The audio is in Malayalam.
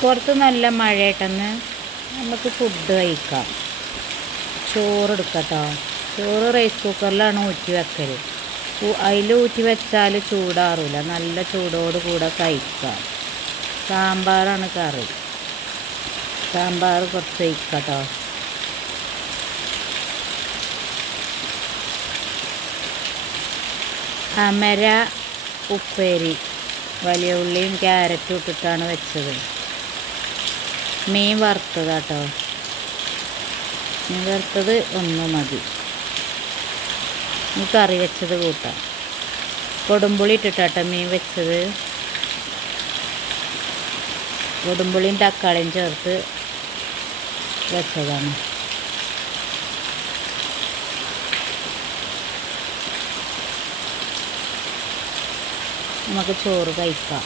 പുറത്ത് നല്ല മഴയായിട്ടെന്ന് നമുക്ക് ഫുഡ് കഴിക്കാം. ചോറെടുക്കട്ടോ. ചോറ് റൈസ് കുക്കറിലാണ് ഊറ്റി വെക്കൽ. അതിൽ ഊറ്റി വെച്ചാൽ ചൂടാറില്ല, നല്ല ചൂടോട് കൂടെ കഴിക്കാം. സാമ്പാറാണ് കറി. സാമ്പാർ കുറച്ച് കഴിക്കട്ടോ. അമര ഉപ്പേരി വലിയ ഉള്ളിയും ക്യാരറ്റും ഇട്ടിട്ടാണ് വെച്ചത്. മീൻ വറുത്തതാട്ടോ. മീൻ വറുത്തത് ഒന്ന് മതി. കറി വെച്ചത് കൂട്ടാം. കൊടുമ്പുളി ഇട്ടിട്ടാട്ടോ മീൻ വെച്ചത്. കൊടുമ്പുളിയും തക്കാളിയും ചേർത്ത് വെച്ചതാണ്. നമുക്ക് ചോറ് കഴിക്കാം.